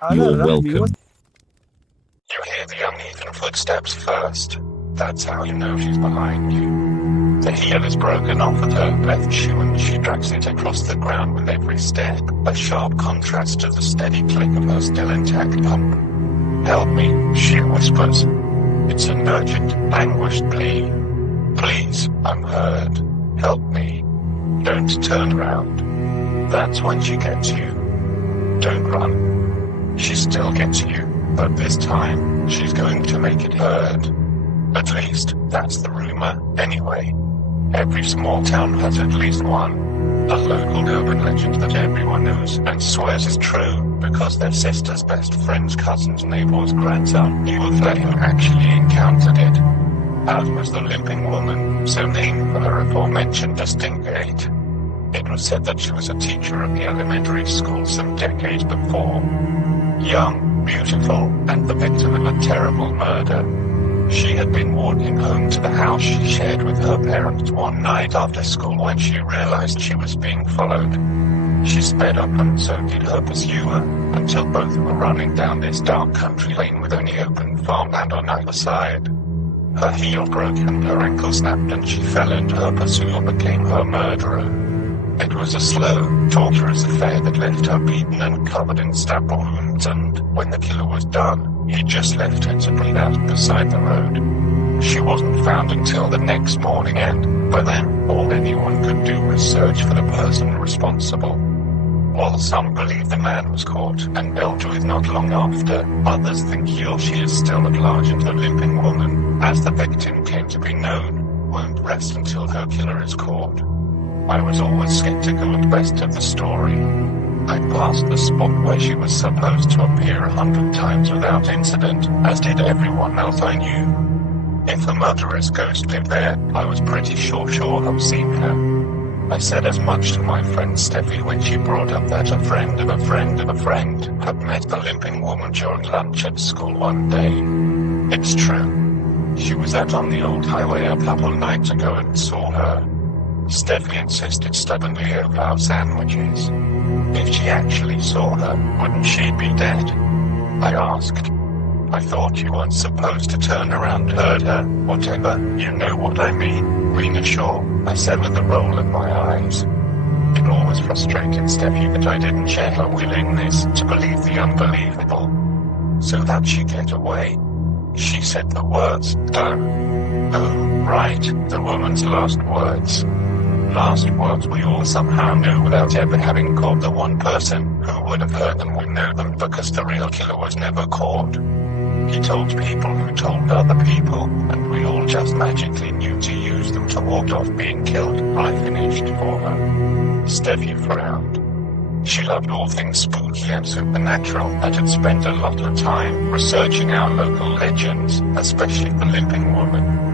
You're Allora, welcome. You hear the uneven footsteps first. That's how you know she's behind you. The heel is broken off at her left shoe and she drags it across the ground with every step, a sharp contrast to the steady click of her still intact pump. "Help me," she whispers. It's an urgent, anguished plea. "Please, I'm hurt. Help me. Don't turn around." That's when she gets you. Don't run. She still gets you, but this time, she's going to make it hurt. At least, that's the rumor, anyway. Every small town has at least one. A local urban legend that everyone knows and swears is true, because their sister's best friend's cousin's neighbor's grandson knew of that who actually encountered it. That was the Limping Woman, so named for her aforementioned distinct gait. It was said that she was a teacher at the elementary school some decades before. Young, beautiful, and the victim of a terrible murder. She had been walking home to the house she shared with her parents one night after school when she realized she was being followed. She sped up and so did her pursuer, until both were running down this dark country lane with only open farmland on either side. Her heel broke and her ankle snapped and she fell and her pursuer became her murderer. It was a slow, torturous affair that left her beaten and covered in stab wounds, and when the killer was done, he just left her to bleed out beside the road. She wasn't found until the next morning, and by then, all anyone could do was search for the person responsible. While some believe the man was caught and dealt with not long after, others think he or she is still at large, and the Limping Woman, as the victim came to be known, won't rest until her killer is caught. I was always skeptical at best of the story. I passed the spot where she was supposed to appear 100 times without incident, as did everyone else I knew. If the murderer's ghost lived there, I was pretty sure I've seen her. I said as much to my friend Steffi when she brought up that a friend of a friend of a friend had met the Limping Woman during lunch at school one day. It's true. She was out on the old highway a couple nights ago and saw her. Steffi insisted stubbornly over our sandwiches. If she actually saw her, wouldn't she be dead? I asked. I thought you weren't supposed to turn around, hurt her, whatever, you know what I mean, Rena Shaw, I said with a roll of my eyes. It always frustrated Steffi that I didn't share her willingness to believe the unbelievable. So that she get away. She said the words, "Don't." Oh, right, the woman's last words. Last words we all somehow knew without ever having caught the one person who would have heard them. We know them because the real killer was never caught. He told people who told other people, and we all just magically knew to use them to ward off being killed. I finished for her. Steffi frowned. She loved all things spooky and supernatural and had spent a lot of time researching our local legends, especially the Limping Woman.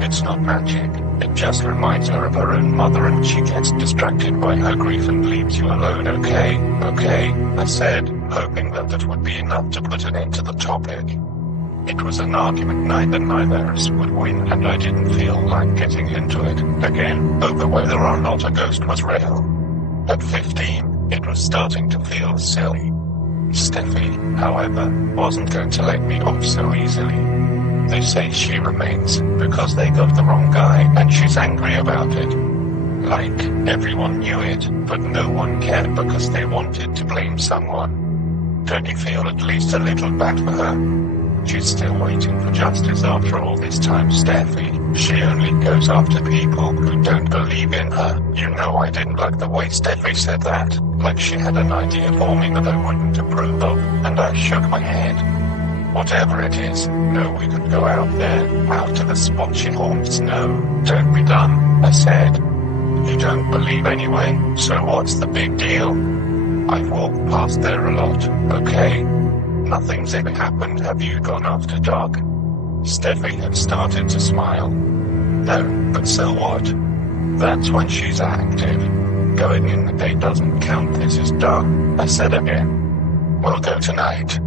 It's not magic, it just reminds her of her own mother and she gets distracted by her grief and leaves you alone. Okay, I said, hoping that would be enough to put an end to the topic. It was an argument neither of us would win, and I didn't feel like getting into it again over whether or not a ghost was real. At 15, it was starting to feel silly. Steffi, however, wasn't going to let me off so easily. They say she remains because they got the wrong guy and she's angry about it. Like, everyone knew it, but no one cared because they wanted to blame someone. Don't you feel at least a little bad for her? She's still waiting for justice after all this time, Steffi. She only goes after people who don't believe in her. You know, I didn't like the way Steffi said that, like she had an idea for me that I wouldn't approve of, and I shook my head. Whatever it is, no, we could go out there, out to the spot she haunts. No, don't be dumb, I said. You don't believe anyway, so what's the big deal? I've walked past there a lot, okay? Nothing's ever happened. Have you gone after dark? Steffi had started to smile. No, but so what? That's when she's active. Going in the day doesn't count. This is done, I said again. We'll go tonight.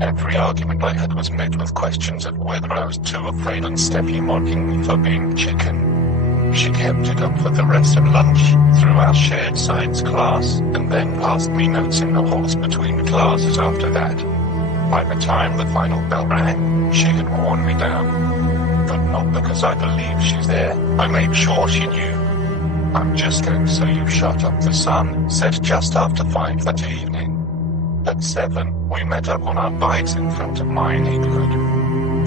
Every argument I had was met with questions of whether I was too afraid and Steffi mocking me for being chicken. She kept it up for the rest of lunch, through our shared science class, and then passed me notes in the halls between classes after that. By the time the final bell rang, she had worn me down. But not because I believe she's there, I made sure she knew. "I'm just going so you shut up," the sun said just after 5 that evening. At 7, we met up on our bikes in front of my neighborhood.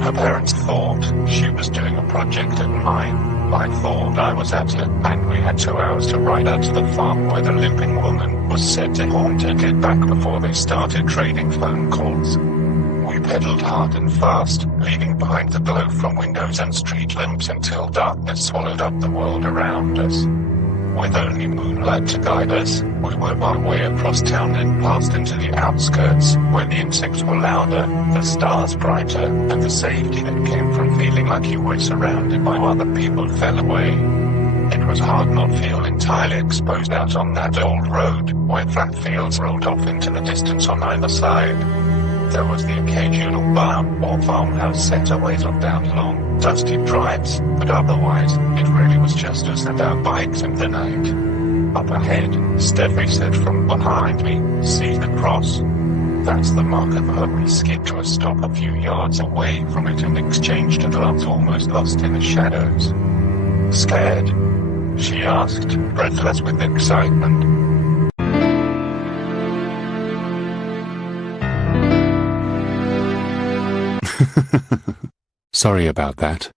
Her parents thought she was doing a project at mine. I thought I was at it, and we had 2 hours to ride out to the farm where the Limping Woman was said to haunt and get back before they started trading phone calls. We pedaled hard and fast, leaving behind the glow from windows and street lamps until darkness swallowed up the world around us. With only moonlight to guide us, we worked our way across town and passed into the outskirts, where the insects were louder, the stars brighter, and the safety that came from feeling like you were surrounded by other people fell away. It was hard not to feel entirely exposed out on that old road, where flat fields rolled off into the distance on either side. There was the occasional barn or farmhouse set a ways on down long, dusty drives, but otherwise, it really was just us and our bikes in the night. Up ahead, Steffi said from behind me, "See the cross? That's the mark of her." We skidded to a stop a few yards away from it and exchanged a glance almost lost in the shadows. "Scared?" she asked, breathless with excitement. Sorry about that.